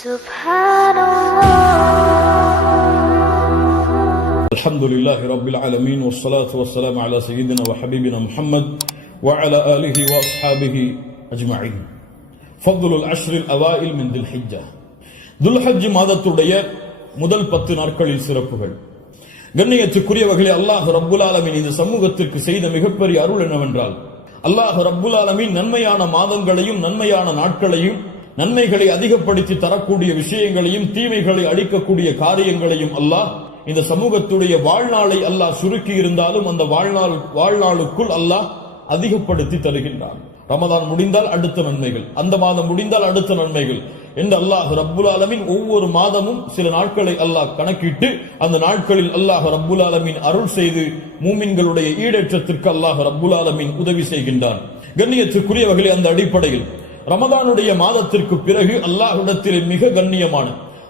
Subhanallah. Alhamdulillahi Rabbil Alameen. Wassalatu wassalamu ala Sayyidina wa Habibina Muhammad wa ala alihi wa ashabihi ajma'in. Fadlul Ashril Awail min Dhul Hijjah. Dhul Hajj மாதத்துடைய முதல் 10 நாட்களில் சிறப்புகள். கண்ணியத்துக்குரியவர்களே, அல்லாஹ் ரப்புல் ஆலமீன் இந்த சமூகத்திற்கு செய்த மிகப்பெரிய அருள் என்னவென்றால், அல்லாஹ் ரப்புல் ஆலமீன் நன்மையான மாதங்களையும் நன்மையான நாட்களையும் நன்மைகளை அதிகப்படுத்தி தரக்கூடிய விஷயங்களையும் தீமைகளை அழிக்கக்கூடிய காரியங்களையும் அல்லாஹ் இந்த சமூகத்துடைய வாழ்நாளை அல்லாஹ் சுருக்கி இருந்தாலும் அந்த வாழ்நாளுக்குள் அல்லாஹ் அதிகப்படுத்தி தருகின்றான். ரமதான் முடிந்தால் அடுத்த நன்மைகள், அந்த மாதம் முடிந்தால் அடுத்த நன்மைகள் என்று அல்லாஹ் ரப்புல் ஆலமீன் ஒவ்வொரு மாதமும் சில நாட்களை அல்லாஹ் கணக்கிட்டு அந்த நாட்களில் அல்லாஹ் ரப்புல் ஆலமீன் அருள் செய்து மூமின்களுடைய ஈடேற்றத்திற்கு அல்லாஹ் ரப்புல் ஆலமீன் உதவி செய்கின்றான். கண்ணியத்துக்குரியவர்களே, அந்த அடிப்படையில் ரமதானுடைய மாதத்திற்கு பிறகு அல்லாஹ்விடத்திலே மிக கண்ணியமான,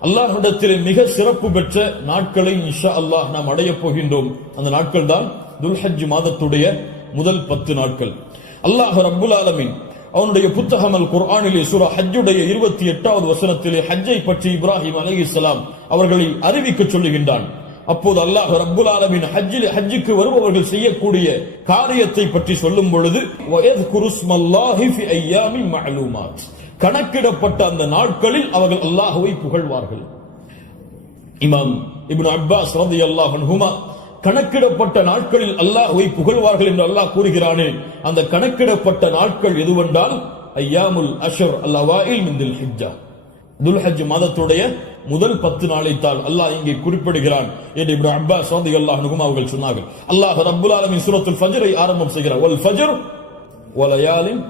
அல்லாஹ்விடத்திலே மிக சிறப்பு பெற்ற நாட்களை இன்ஷா அல்லாஹ் நாம் அடைய போகின்றோம். அந்த நாட்கள் தான் துல் ஹஜ் மாதத்துடைய முதல் 10 நாட்கள். அல்லாஹ் ரப்புல் ஆலமீன் அவனுடைய புத்தகம் அல் குர்ஆனிலே சூரா ஹஜ்ஜுடைய 28வது வசனத்திலே ஹஜ்ஜை பற்றி இப்ராஹிம் அலைஹிஸ்ஸலாம் அவர்களை அறிவிக்க சொல்லுகின்றான். அப்போது அல்லாஹ் ரப்புல் ஆலமீன் ஹஜ்ஜுக்கு வருபவர்கள் செய்யக்கூடிய காரியத்தை பற்றி சொல்லும் பொழுது வயஸ்குருஸ்மல்லாஹி ஃபி அய்யாமின் மஅலூமாத், கணக்கிடப்பட்ட அந்த நாட்களில் அவர்கள் அல்லாஹ்வை புகழ்வார்கள். இமாம் இப்னு அப்பாஸ் ரலியல்லாஹு அன்ஹுமா கணக்கிடப்பட்ட நாட்களில் அல்லாஹ்வை புகழ்வார்கள் என்று அல்லாஹ் கூறுகிறானே, அந்த கணக்கிடப்பட்ட நாட்கள் எதுவென்றால் அய்யாமுல் அஷ்ர் அல் அவாயில் மின் துல் ஹிஜ்ஜா, துல் ஹஜ் மாதத்துடைய முதல் 10 நாளைத்தான் அல்லாஹ் இங்கே குறிப்பிடுகிறான் என்று இப்னு அப்பாஸ் ரலியல்லாஹு அன்ஹுமா அவர்கள் சொன்னார்கள். அல்லாஹ் ரப்புல் ஆலமீன் சூரத்துல் ஃபஜ்ரை ஆரம்பம் செய்கிறார், வல் ஃபஜ்ர் வ லயாலின்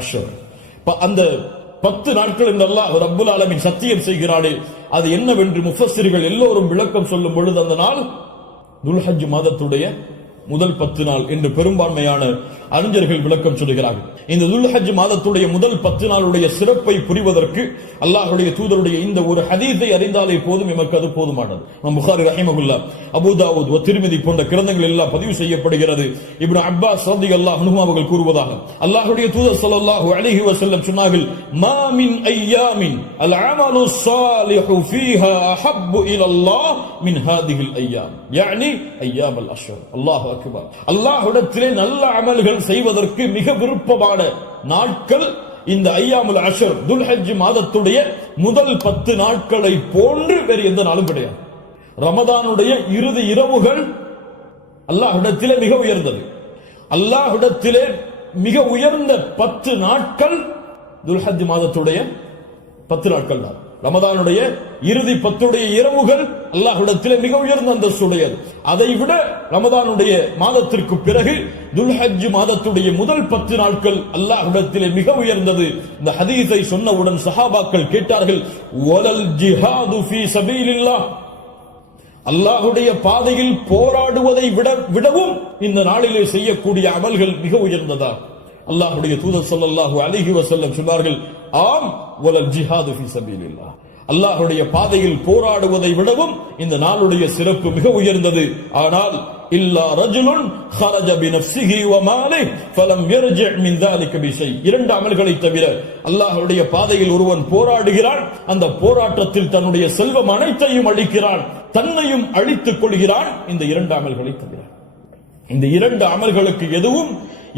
அஷ்ர். அந்த 10 நாட்கள் என்று அல்லாஹ் ரப்புல் ஆலமீன் சத்தியம் செய்கிறானே, அது என்னவென்று முஃபஸ்ஸிர்கள் எல்லோரும் விளக்கம் சொல்லும் பொழுது அந்த நாள் துல் ஹஜ் மாதத்துடைய முதல் 10 நாள் என்று பெரும்பான்மையான அறிஞர்கள் விளக்கம் சொல்கிறார்கள். இந்த துல் ஹஜ் மாதத்துடைய முதல் 10 நாளுடைய சிறப்பை புரிவதற்கு அல்லாஹ்வுடைய தூதருடைய இந்த ஒரு ஹதீஸை அறிந்தாலே போதும், எமக்கு அது போதுமானது. புகாரி ரஹிமஹுல்லாஹ், அபூ தாவூத், திர்மிதி போன்ற கிரந்தங்கள் எல்லாம் பதிவு செய்யப்படுகிறது. இப்னு அப்பாஸ் ரலியல்லாஹு அன்ஹு அவர்கள் கூறுவதாக, அல்லாஹ்வுடைய தூதர் ஸல்லல்லாஹு அலைஹி வஸல்லம் சொன்னார்கள், மா மின் அய்யாமின் அல் அமலு ஸாலிஹு ஃபீஹா அஹப்பு இலல்லாஹ் மின் ஹாதிஹில் அய்யாம், யானி அய்யாமுல் அஷ்ர். அல்லாஹு அக்பர். அல்லாஹ்விடத்திலே நல்ல அமல்கள் செய்வதற்கு மிக விருப்பமான நாட்கள் இந்த அய்யாமுல் அஷ்ர், துல் ஹஜ் மாதத்துடைய முதல் 10 நாட்களை போன்று வேறு எந்த நாளும் கிடையாது. ரமதானுடைய இறுதி இரவுகள் அல்லாஹ்விடத்திலே மிக உயர்ந்தது. அல்லாஹ்விடத்திலே மிக உயர்ந்த 10 நாட்கள் துல் ஹஜ் மாதத்துடைய 10 நாட்கள் தான். ரமதானுடைய இறுதி 10 இரவுகள் அல்லாஹ்விடத்திலே மிக உயர்ந்த அந்தஸ்துடையது. அதை விட ரமதானுடைய மாதத்திற்கு பிறகு துல் ஹஜ் மாதத்துடைய முதல் 10 நாட்கள் அல்லாஹ்விடத்திலே மிக உயர்ந்தது. இந்த ஹதீஸை சொன்னவுடன் சஹாபாக்கள் கேட்டார்கள், வலல் ஜிஹாது ஃபீ சபீலில்லாஹ், அல்லாஹ்வுடைய பாதையில் போராடுவதை விடவும் இந்த நாளிலே செய்யக்கூடிய அமல்கள் மிக உயர்ந்ததா? அல்லாஹ்வுடைய தூதர் ஸல்லல்லாஹு அலைஹி வஸல்லம் சொன்னார்கள், ஆம், வலல் ஜிஹாது ஃபீ சபீலில்லாஹ், அல்லாஹ்வுடைய பாதையில் போராடுவதை விடவும் இந்த நாளுடைய சிறப்பு மிக உயர்ந்தது. ஆனால் இல்லா ரஜுலுன் ஹரஜ பினஃப்ஸிஹி வ மாலிஹி ஃபலம் யர்ஜி' மின் ذلك பிஷை, 2 அமல்களை தவிர அல்லாஹ்வுடைய பாதையில் ஒருவன் போராடுகிறான், அந்த போராட்டத்தில் தன்னுடைய செல்வம் அனைத்தையும் அளிக்கிறான், தன்னையும் அழித்துக் கொள்கிறான், இந்த 2 அமல்களை தவிர. இந்த 2 அமல்களுக்கு எதுவும்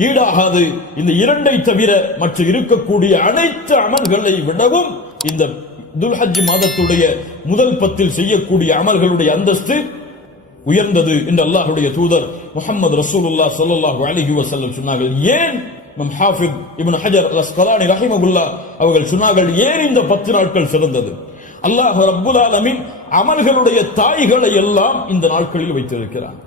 ஈடாகாது. இந்த 2ஐ தவிர மற்ற இருக்கக்கூடிய அனைத்து அமல்களை விடவும் இந்த துல் ஹஜ் மாதத்துடைய முதல் 10 செய்யக்கூடிய அமல்களுடைய அந்தஸ்து உயர்ந்தது என்று அல்லாஹ்வுடைய தூதர் முஹம்மது ரசூலுல்லாஹ் ஸல்லல்லாஹு அலைஹி வஸல்லம் சொன்னார்கள். ஏன் இமாம் ஹாஃபிஸ் இப்னு ஹஜர் அல் அஸ்கலானி ரஹிமஹுல்லாஹ் அவர்கள் சொன்னார்கள், ஏன் இந்த 10 நாட்கள் சிறந்தது? அல்லாஹ் ரப்புல் ஆலமீன் அமல்களுடைய தாய்களை எல்லாம் இந்த நாட்களில் வைத்திருக்கிறான்.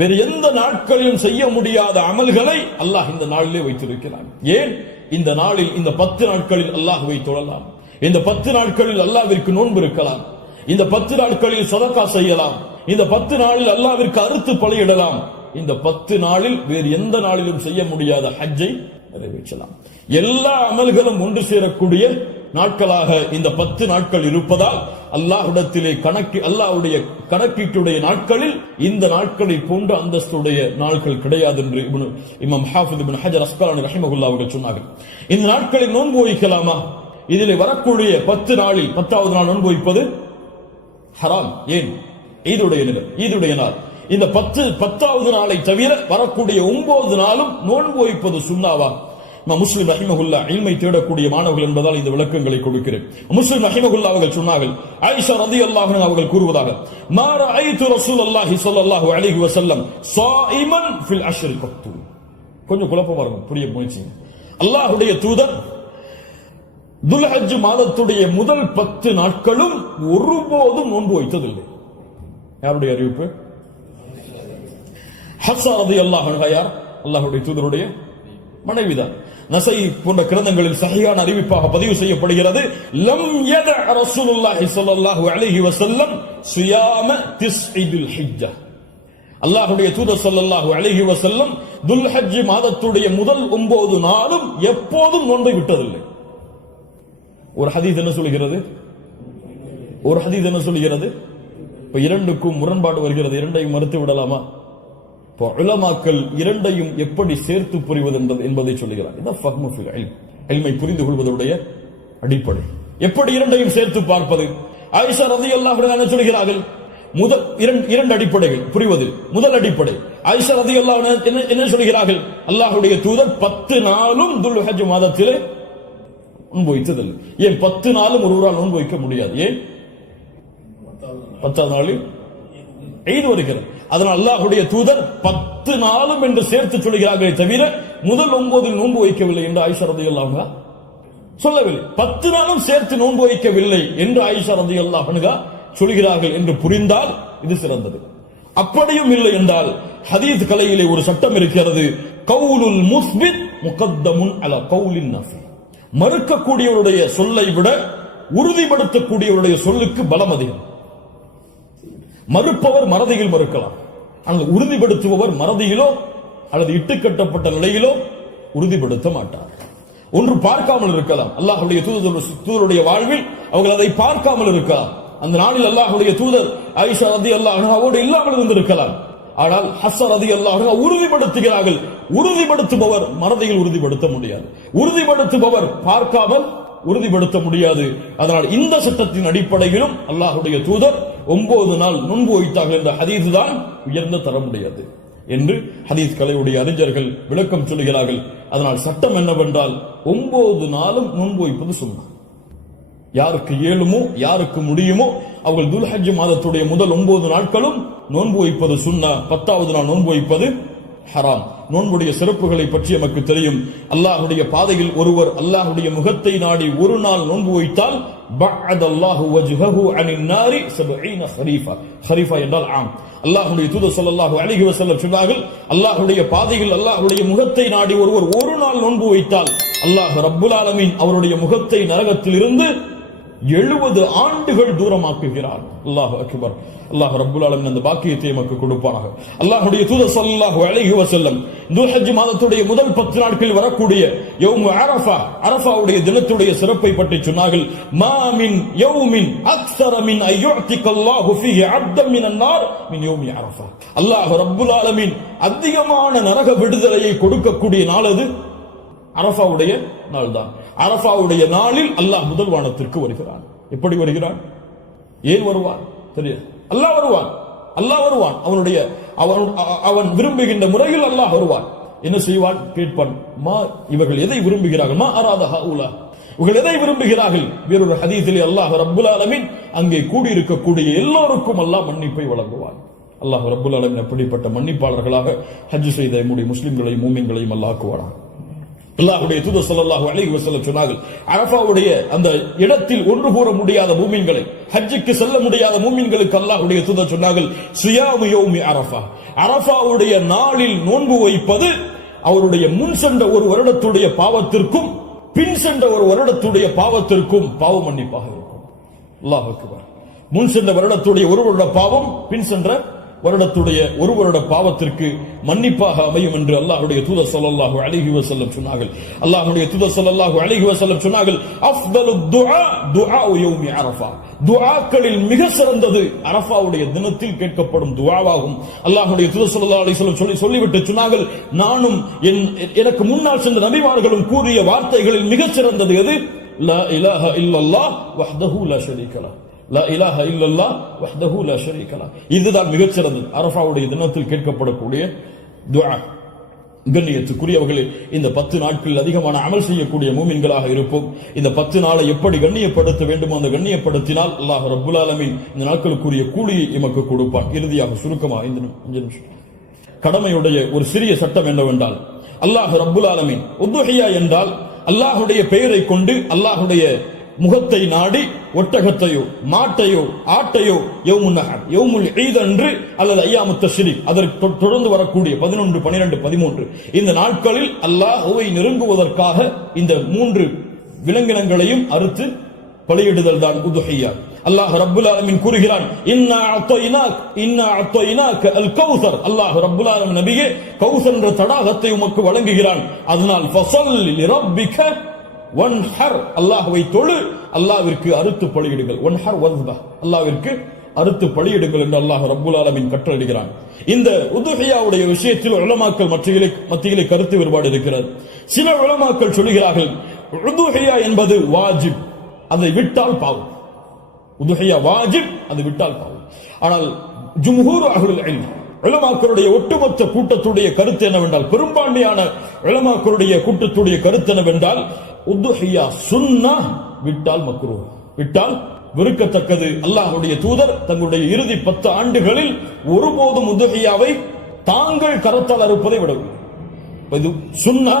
வேறு எந்த நாட்களிலும் செய்ய முடியாத அமல்களை அல்லாஹ் இந்த நாளிலே வைத்திருக்கிறான். ஏன்? இந்த நாளில், இந்த 10 நாட்களில் அல்லாஹ்வை தொழலாம், இந்த 10 நாட்களில் அல்லாஹ்விற்கு நோன்பு இருக்கலாம், இந்த 10 நாட்களில் சதகா செய்யலாம், இந்த 10 நாளில் அல்லாஹ்விற்கு அறுத்து பலியிடலாம். இந்த 10 நாளில் வேறு எந்த நாளிலும் செய்ய முடியாத ஹஜ்ஜை நிறைவேற்றலாம். எல்லா அமல்களும் ஒன்று சேரக்கூடிய நாட்களாக இந்த 10 நாட்கள் இருப்பதால் அல்லாஹ்விடத்திலே அல்லாஹ்வுடைய கணக்கீட்டுடைய நாட்களில் இந்த நாட்களை போன்ற அந்தஸ்துடைய நாட்கள் கிடையாது என்று இமாம் ஹாஃபிஸ் இப்னு ஹஜர் அஸ்கலானி ரஹிமஹுல்லாஹ் அவர்கள் சொன்னார்கள். இந்த நாட்களில் நோன்பு வைக்கலாமா? இதில் வரக்கூடிய 10 நாளில் 10வது நாள் நோன்பு வைப்பது ஹராம். ஏன்? ஈதுடைய நாள். இந்த 10வது நாளை தவிர வரக்கூடிய 9 நாளும் நோன்பு வைப்பது சுன்னாவா? முஸ்லிம் ரஹிமஹுல்லாஹ் இல்மை தேடக்கூடிய மாணவர்கள் என்பதால் இந்த விளக்கங்களை கொடுக்கிறேன். முஸ்லிம் ரஹிமஹுல்லாஹ் அவர்கள் சொன்னார்கள், ஆயிஷா ரலியல்லாஹு அன்ஹா அவர்கள் கூறுவதாக, மா ரஅய்து ரசூலுல்லாஹி ஸல்லல்லாஹு அலைஹி வஸல்லம் ஸாயிமன் ஃபில் அஷ்ரி கத்து. கொஞ்சம் குழப்பமா இருக்கும், புரிய முயற்சி. அல்லாஹ்வுடைய தூதர் துல்ஹஜ் மாதத்துடைய முதல் 10 நாட்களும் ஒருபோதும் நோன்பு வைத்ததில்லை. யாருடைய அறிவிப்பு? ஹஃப்ஸா ரலியல்லாஹு அன்ஹா யார்? அல்லாஹ்வுடைய தூதருடைய மனைவிதான். நஸை போன்ற கிரந்தங்களில் சஹீஹான அறிவிப்பாக பதிவு செய்யப்படுகிறது, லம் யத ரசூலுல்லாஹி ஸல்லல்லாஹு அலைஹி வஸல்லம் ஸியாம திஸ்இல் ஹிஜ்ஜா. அல்லாஹ்வுடைய தூதர் ஸல்லல்லாஹு அலைஹி வஸல்லம் துல்ஹஜ் மாதத்துடைய முதல் 9 நாளும் எப்போதும் நோன்பை விட்டதில்லை. ஒரு ஹதீஸ் என்ன சொல்கிறது? இப்ப இரண்டுக்கும் முரண்பாடு வருகிறது. இரண்டையும் மறுத்து விடலாமா? உலமாக்கள் இரண்டையும் எப்படி சேர்த்து புரிவது என்பதை சொல்லுகிறார். இதான் ஃபஹ்மு ஃபில் இல்ம், இல்மை புரிந்து கொள்வதுடைய அடிப்படை. எப்படி இரண்டையும் சேர்த்து பார்ப்பது? ஆயிஷா ரலியல்லாஹு அன்ஹா என்ன சொல்கிறார்கள்? முதல் இரண்டு அடிப்படைகள் புரிவதில். முதல் அடிப்படை, ஆயிஷா ரலியல்லாஹு அன்ஹா என்ன சொல்கிறார்கள்? அல்லாஹ்வுடைய தூதர் 10 நாளும் துல்ஹஜ் மாதத்திலே நோன்பு வைத்ததில்லை. ஏன் 10 நாளும் ஒருவரால் நோன்பு வைக்க முடியாது? ஏன்? 10வது நாளில் ஈத் வருகிறது. அதனால் அல்லாஹ்வுடைய தூதர் 10 நாளும் என்று சேர்த்து சொல்கிறார்களே தவிர முதல் 9 நோன்பு வைக்கவில்லை என்று ஆயிஷா ரலியல்லாஹு அன்ஹா சொல்லவில்லை. 10 நாளும் சேர்த்து நோன்பு வைக்கவில்லை என்று ஆயிஷா ரலியல்லாஹு அன்ஹா சொல்கிறார்கள் என்று புரிந்தால் இது சிறந்தது. அப்படியும் இல்லை என்றால் ஹதீஸ் கலையிலே ஒரு சட்டம் இருக்கிறது, கவுலுல் முஸ்பித் முகத்தமுன் அலா கவுலின் நஃபி. மறுக்கக்கூடியவருடைய சொல்லை விட உறுதிப்படுத்தக்கூடியவருடைய சொல்லுக்கு பலம் அதிகம். மறுப்பவர் மறதியில் மறுக்கலாம், ஆனால் உறுதிப்படுத்துபவர் மறதியிலோ அல்லது இட்டுக்கட்டப்பட்ட நிலையிலோ உறுதிப்படுத்த மாட்டார். ஒன்று பார்க்காமல் இருக்கலாம், அல்லாஹ்வுடைய தூதருடைய வாழ்வில் அவர்கள் அதை பார்க்காமல் இருக்கலாம். அந்த நாளில் அல்லாஹ்வுடைய தூதர் ஆயிஷா ரலியல்லாஹு அன்ஹாவோடு இல்லாமல் இருந்திருக்கலாம். ஆனால் ஹஃப்ஸா ரலியல்லாஹு அன்ஹா உறுதிப்படுத்துகிறார்கள். உறுதிப்படுத்துபவர் மறதியில் உறுதிப்படுத்த முடியாது, உறுதிப்படுத்துபவர் பார்க்காமல் உறுதிப்படுத்த முடியாது. அதனால் இந்த சட்டத்தின் அடிப்படையிலும் அல்லாஹ்வுடைய தூதர் 9 நாள் நோன்பு வைத்தார்கள் என்ற ஹதீஸ் தான் உயர்ந்த தரமுடையது என்று ஹதீஸ் கலையுடைய அறிஞர்கள் விளக்கம் சொல்கிறார்கள். அதனால் சட்டம் என்னவென்றால் 9 நாளும் நோன்பு வைப்பது சுன்னா. யாருக்கு இயலுமோ யாருக்கு முடியுமோ அவர்கள் துல்ஹஜ் மாதத்துடைய முதல் 9 நாட்களும் நோன்பு வைப்பது சுன்னா. 10வது நாள் நோன்பு வைப்பது ஹராம். நோன்புடைய சிறப்புகளை பற்றி நமக்கு தெரியும். அல்லாஹ்வுடைய பாதையில் ஒருவர் அல்லாஹ்வுடைய முகத்தை நாடி ஒரு நாள் நோன்பு வைத்தால் பஅதல்லாஹு வஜ்ஹஹு அனின் நாரி 70 ஹரீஃபா. ஹரீஃபா என்றால் ஆம். அல்லாஹ்வுடைய தூதர் ஸல்லல்லாஹு அலைஹி வஸல்லம் சொன்னார்கள், அல்லாஹ்வுடைய பாதையில் அல்லாஹ்வுடைய முகத்தை நாடி ஒருவர் ஒரு நாள் நோன்பு வைத்தால் அல்லாஹ் ரப்புல் ஆலமீன் அவருடைய முகத்தை நரகத்தில் இருந்து 70 ஆண்டுகள் தூரமாக்குகிறார். அல்லாஹு அக்பர். அல்லாஹ் ரப்புல் ஆலமீன் அந்த பாக்கியத்தை நமக்கு கொடுப்பானாக. அல்லாஹ்வுடைய தூதர் ஸல்லல்லாஹு அலைஹி வஸல்லம் துல்ஹஜ் மாதத்துடைய முதல் 10 நாட்களில் வரக்கூடிய யௌம் அரஃபா, அரஃபாவுடைய தினத்துடைய சிறப்பை பற்றி சொன்னார்கள். மா மின் யௌமின் அக்ஸர மின் அய்யுஅதிகல்லாஹு ஃபீஹி அப்தன் மினன் நார் மின் யௌமி அரஃபா. அல்லாஹ் ரப்புல் ஆலமீன் அதிகமான நரக விடுதலையை கொடுக்கக்கூடிய நாள் அது அரஃபாவுடைய நாள் தான். அரஃபாவுடைய நாளில் அல்லாஹ் முதல் வானத்திற்கு வருகிறான். எப்படி வருகிறான்? ஏன் வருவான் தெரியாது. அல்லாஹ் வருவான். அவன் விரும்புகின்ற முறையில் அல்லாஹ் வருவான். என்ன செய்வான்? கேட்பான், மா இவர்கள் எதை விரும்புகிறார்கள்? மா அராத ஹாஉலா, இவர்கள் எதை விரும்புகிறார்கள்? வேறொரு ஹதீஸிலே அல்லாஹ் ரப்புல் ஆலமீன் அங்கே கூடியிருக்கக்கூடிய எல்லோருக்கும் அல்லாஹ் மன்னிப்பை வழங்குவான். அல்லாஹ் ரப்புல் ஆலமீன் அப்படிப்பட்ட மன்னிப்பாளர்களாக ஹஜ் செய்த நம்முடைய முஸ்லிம்களையும் மூமின்களையும் அல்லாஹ் ஆக்குவானாக. அல்லாஹ்வுடைய தூதர் ஸல்லல்லாஹு அலைஹி வஸல்லம் சொன்னார்கள், அரஃபாவுடைய அந்த இடத்தில் ஒன்று கூற முடியாத மூமின்களை, ஹஜ்ஜுக்கு செல்ல முடியாத மூமின்களுக்கு அல்லாஹ்வுடைய தூதர் சொன்னார்கள், சியாமு யௌமி அரஃபா, அரஃபாவுடைய நாளில் நோன்பு வைப்பது அவருடைய முன் சென்ற ஒரு வருடத்துடைய பாவத்திற்கும் பின் சென்ற ஒரு வருடத்துடைய பாவத்திற்கும் பாவ மன்னிப்பாக இருக்கும். அல்லாஹ் அக்பர். முன் சென்ற வருடத்துடைய ஒரு வருட பாவம் பின் சென்ற வருடத்துடைய ஒரு வருட பாவத்திற்கு மன்னிப்பாக அமையும் என்று அல்லாஹ்வுடைய தூதர் ஸல்லல்லாஹு அலைஹி வஸல்லம் சொன்னார்கள். அல்லாஹ்வுடைய தூதர் ஸல்லல்லாஹு அலைஹி வஸல்லம் சொன்னார்கள், அஃதலு துஆ துஆஉ யௌமி அரஃபா, துஆக்களில் மிக சிறந்தது அரஃபாவுடைய தினத்தில் கேட்கப்படும் துஆவாகும். அல்லாஹ்வுடைய தூதர் ஸல்லல்லாஹு அலைஹி வஸல்லம் சொல்லிவிட்டு சொன்னார்கள், நானும் எனக்கு முன்னால் சென்ற நபிமார்களும் கூறிய வார்த்தைகளில் மிக சிறந்தது எது? லா இலாஹ இல்லல்லாஹ் வஹ்தஹு லா ஷரீக லஹ். லா இலாஹ இல்லல்லாஹ் வஹ்தஹு லா ஷரீக லஹ். இதுதான் மிகச்சிறந்தது. அரஃபாவுடைய தினத்தில் கேட்கப்படக்கூடிய துஆ. கண்ணியத்துக்குரியவர்களே, இந்த 10 நாட்களில் அதிகமான அமல் செய்யக்கூடிய மூமின்களாக இருப்போம். இந்த 10 நாளை எப்படி கண்ணியப்படுத்த வேண்டுமோ அந்த கண்ணியப்படுத்தினால் அல்லாஹ் ரப்புல் ஆலமீன் இந்த நாட்களுக்குரிய கூலியை எமக்கு கொடுப்பான். இறுதியாக சுருக்கமாக கடமையுடைய ஒரு சிறிய சட்டம் என்னவென்றால், அல்லாஹ் ரப்புல் ஆலமீன் உதுஹியா என்றால் அல்லாஹுடைய பெயரை கொண்டு அல்லாஹுடைய முகத்தை நாடி ஒட்டகத்தையோ மாட்டையோ ஆட்டையோ யௌமுன் நஹர் யௌமுல் ஈத் அன்று அல்லது அய்யாமுத் தஷ்ரீக் அதற்கு தொடர்ந்து வரக்கூடிய 11, 12, 13 இந்த நாட்களில் அல்லாஹ்வை நெருங்குவதற்காக இந்த 3 விலங்கினங்களையும் அறுத்து பலியிடுதல் தான் உதுஹியா. அல்லாஹ் ரப்புல் ஆலமீன் கூறுகிறான், இன்னா அத்தைனாக அல் கௌசர். அல்லாஹ் ரப்புல் ஆலமீன் நபியே கௌசர் என்ற தடாகத்தை உமக்கு வழங்குகிறான். அதனால் ஃபஸல்லி லிரப்பிக வன்ஹர், அல்லாஹ்வை தொழு, அல்லாஹ்விற்கு அறுத்து பலியிடுங்கள். வன்ஹர் வஸ்பஹ், அல்லாஹ்விற்கு அறுத்து பலியிடுங்கள் என்று அல்லாஹ் ரப்புல் ஆலமீன் கட்டளையிடுகிறான். இந்த உதுஹியாவுடைய விஷயத்தில் உலமாக்கள் மத்தியிலே கருத்து வேறுபாடு இருக்கிறது. சில உலமாக்கள் சொல்கிறார்கள் உதுஹியா என்பது வாஜிப், அதை விட்டால் பாவம். உதுஹியா வாஜிப், அது விட்டால் பாவம். ஆனால் ஜும்ஹூர் அஹ்லுல் இல்ம் உலமாக்களுடைய ஒட்டுமொத்த கூட்டத்துடைய கருத்து என்னவென்றால், பெரும்பான்மையான உலமாக்களுடைய கூட்டத்துடைய கருத்து என்னவென்றால், உதுஹியா சுன்னah, விட்டால் மக்ரூஹ், விட்டால் வெறுக்கத்தக்கது. அல்லாஹ்வுடைய தூதர் தங்களுடைய இறுதி 10 ஆண்டுகளில் ஒருபோதும் உதுஹியாவை தாங்கள் கரத்தால் அறுப்பதை விடவில்லை. இது சுன்னah,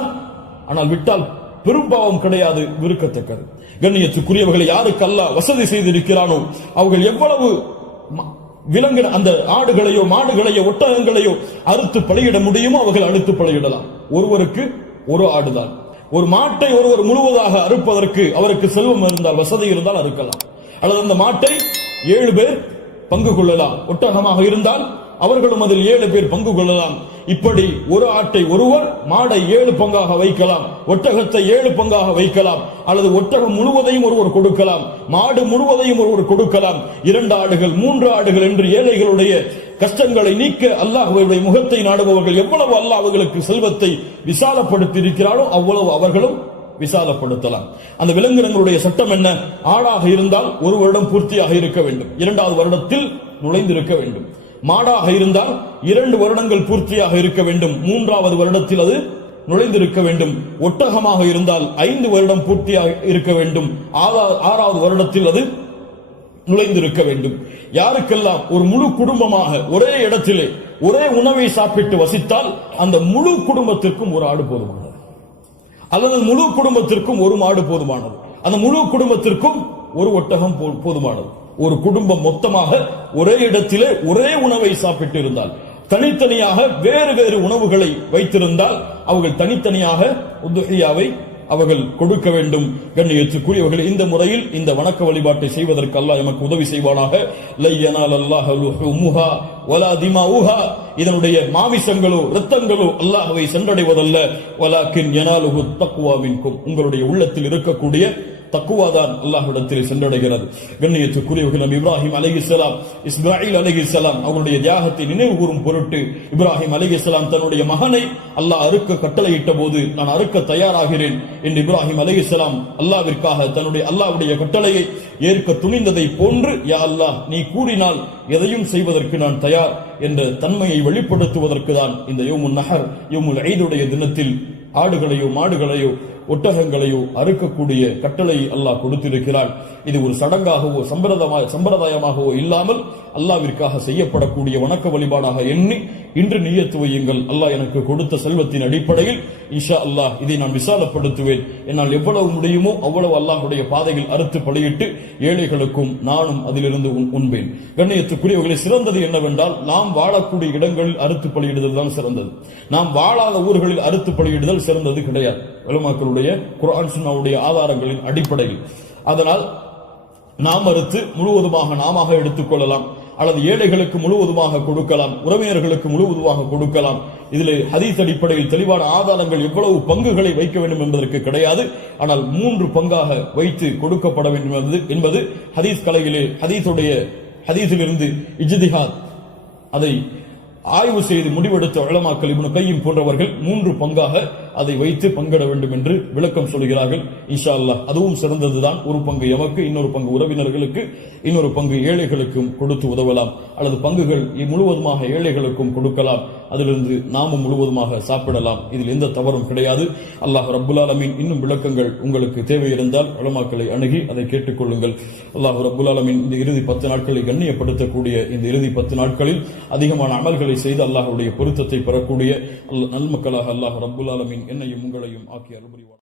ஆனால் விட்டால் பெரும்பாவம் கிடையாது, வெறுக்கத்தக்கது. கண்ணியத்துக்குரியவர்களை யாருக்கு அல்லாஹ் வசதி செய்திருக்கிறானோ அவர்கள் எவ்வளவு விலங்கு அந்த ஆடுகளையோ மாடுகளையோ ஒட்டகங்களையோ அறுத்து பலியிட முடியுமோ அவர்கள் அறுத்து பலியிடலாம். ஒருவருக்கு ஒரு ஆடுதான். ஒரு மாட்டை ஒருவர் முழுவதாக அறுப்பதற்கு அவருக்கு செல்வம் இருந்தால், வசதி இருந்தால் அறுக்கலாம். அல்லது அந்த மாட்டை 7 பேர் பங்கு கொள்ளலாம். ஒட்டகமாக இருந்தால் அவர்களும் அதில் 7 பேர் பங்கு கொள்ளலாம். இப்படி ஒரு ஆட்டை ஒருவர், மாடை 7 பங்காக வைக்கலாம், ஒட்டகத்தை 7 பங்காக வைக்கலாம். அல்லது ஒட்டகம் முழுவதையும் ஒருவர் கொடுக்கலாம், மாடு முழுவதையும் ஒருவர் கொடுக்கலாம். 2 ஆடுகள் 3 ஆடுகள் என்று ஏழைகளுடைய கஷ்டங்களை நீக்க அல்லாஹ்வுடைய முகத்தை நாடுபவர்கள் எவ்வளவு அல்லாஹ் அவர்களுக்கு செல்வத்தை விசாலப்படுத்தி இருக்கிறாரோ அவ்வளவு அவர்களும் விசாலப்படுத்தலாம். அந்த விலங்கினங்களுடைய சட்டம் என்ன? ஆடாக இருந்தால் 1 வருடம் பூர்த்தியாக இருக்க வேண்டும், 2வது வருடத்தில் நுழைந்திருக்க வேண்டும். மாடாக இருந்தால் 2 வருடங்கள் பூர்த்தியாக இருக்க வேண்டும், 3வது வருடத்தில் அது நுழைந்திருக்க வேண்டும். ஒட்டகமாக இருந்தால் 5 வருடம் பூர்த்தியாக இருக்க வேண்டும், 6வது வருடத்தில் அது நுழைந்திருக்க வேண்டும். யாருக்கெல்லாம் ஒரு முழு குடும்பமாக ஒரே இடத்திலே ஒரே உணவை சாப்பிட்டு வசித்தால் அந்த முழு குடும்பத்திற்கும் ஒரு ஆடு போதுமானது, அல்லது முழு குடும்பத்திற்கும் ஒரு மாடு போதுமானது, அந்த முழு குடும்பத்திற்கும் ஒரு ஒட்டகம் போதுமானது. ஒரு குடும்பம் மொத்தமாக ஒரே இடத்திலே ஒரே உணவை சாப்பிட்டு இருந்தால், தனித்தனியாக வேறு வேறு உணவுகளை வைத்திருந்தால் அவர்கள் தனித்தனியாக உதுஹியாவை அவர்கள் கொடுக்க வேண்டும். கண்ணியத்துக்குரியவர்கள், இந்த முறையில் இந்த வணக்க வழிபாட்டை செய்வதற்கு அல்லாஹ் எமக்கு உதவி செய்வானாக. லை யனாலல்லாஹு லுஹூமுஹா வலா திமாஉஹா, இதனுடைய மாமிசங்களோ இரத்தங்களோ அல்லாஹ்வை சென்றடைவதல்ல, வலாக்கின் யனாலுஹு தக்வா மின்கும், உங்களுடைய உள்ளத்தில் இருக்கக்கூடிய தக்குவாதான் அல்லாஹ்விடத்தில் சென்றடைகிறது. கண்ணியத்துக்குரியவர்கள், நபி இப்ராஹிம் அலைஹிஸ்ஸலாம், இஸ்மாயில் அலைஹிஸ்ஸலாம் அவருடைய தியாகத்தை நினைவு கூறும் பொருட்டு இப்ராஹிம் அலைஹிஸ்ஸலாம் தன்னுடைய மகனை அல்லாஹ் அறுக்க கட்டளையிட்ட போது, நான் அறுக்க தயாராகிறேன் என்று இப்ராஹிம் அலைஹிஸ்ஸலாம் அல்லாஹ்விற்காக தன்னுடைய அல்லாஹ்வுடைய கட்டளையை ஏற்க துணிந்ததை போன்று, யா அல்லாஹ் நீ கூறினால் எதையும் செய்வதற்கு நான் தயார் என்ற தன்மையை வெளிப்படுத்துவதற்கு தான் இந்த யௌமுன் நஹர் யௌமுல் ஈதுடைய தினத்தில் ஆடுகளையோ மாடுகளையோ ஒட்டகங்களையோ அறுக்கக்கூடிய கட்டளை அல்லாஹ் கொடுத்திருக்கிறான். இது ஒரு சடங்காகவோ சம்பிரதாயமாகவோ இல்லாமல் அல்லாஹ்விற்காக செய்யப்படக்கூடிய வணக்க வழிபாடாக எண்ணி இன்று நியத்து வையுங்கள். அல்லாஹ் எனக்கு கொடுத்த செல்வத்தின் அடிப்படையில் இன்ஷா அல்லாஹ் இதை நான் விசாலப்படுத்துவேன். என்னால் எவ்வளவு முடியுமோ அவ்வளவு அல்லாஹ்வுடைய பாதையில் அறுத்து பலியிட்டு ஏழைகளுக்கும் நானும் அதிலிருந்து உண்பேன். கண்ணியத்துக்குரியவர்களை, சிறந்தது என்னவென்றால் நாம் வாழக்கூடிய இடங்களில் அறுத்து பலியிடுதல் தான் சிறந்தது. நாம் வாழாத ஊர்களில் அறுத்து பலியிடுதல் சிறந்தது கிடையாது, உலமாக்களுடைய குர்ஆன் சுன்னாவுடைய ஆதாரங்களின் அடிப்படையில். அதனால் நாம் அறுத்து முழுவதுமாக நாம எடுத்துக்கொள்ளலாம், அல்லது ஏழைகளுக்கு முழுவதுமாக கொடுக்கலாம், உறவினர்களுக்கு முழுவதுமாக கொடுக்கலாம். இதில் ஹதீஸ் அடிப்படையில் தெளிவான ஆதாரங்கள் எவ்வளவு பங்குகளை வைக்க வேண்டும் என்பதற்கு கிடையாது. ஆனால் 3 பங்காக வைத்து கொடுக்கப்பட வேண்டும் என்பது ஹதீஸ் கலையிலே ஹதீஸிலிருந்து இஜ்திஹாத் அதை ஆய்வு செய்து முடிவெடுத்த உலமாக்கள் இப்னு கையிம் போன்றவர்கள் 3 பங்காக அதை வைத்து பங்கிட வேண்டும் என்று விளக்கம் சொல்கிறார்கள். இன்ஷா அல்லாஹ் அதுவும் சிறந்ததுதான். ஒரு பங்கு எமக்கு, இன்னொரு பங்கு உறவினர்களுக்கு, இன்னொரு பங்கு ஏழைகளுக்கும் கொடுத்து உதவலாம். அல்லது பங்குகள் முழுவதுமாக ஏழைகளுக்கும் கொடுக்கலாம். அதிலிருந்து நாமும் முழுவதுமாக சாப்பிடலாம். இதில் எந்த தவறும் கிடையாது. அல்லாஹ் ரப்புல் ஆலமீன் இன்னும் விளக்கங்கள் உங்களுக்கு தேவை இருந்தால் உலமாக்களை அணுகி அதை கேட்டுக்கொள்ளுங்கள். அல்லாஹ் ரப்புல் ஆலமீன் இந்த இறுதி 10 நாட்களை கண்ணியப்படுத்தக்கூடிய இந்த இறுதி 10 நாட்களில் அதிகமான அமல்களை செய்து அல்லாஹ்வுடைய பொருத்தத்தை பெறக்கூடிய நல்மக்களாக அல்லாஹ் ரப்புல் ஆலமீன் என்னையும் உங்களையும் ஆக்கி அருள் புரிவார்.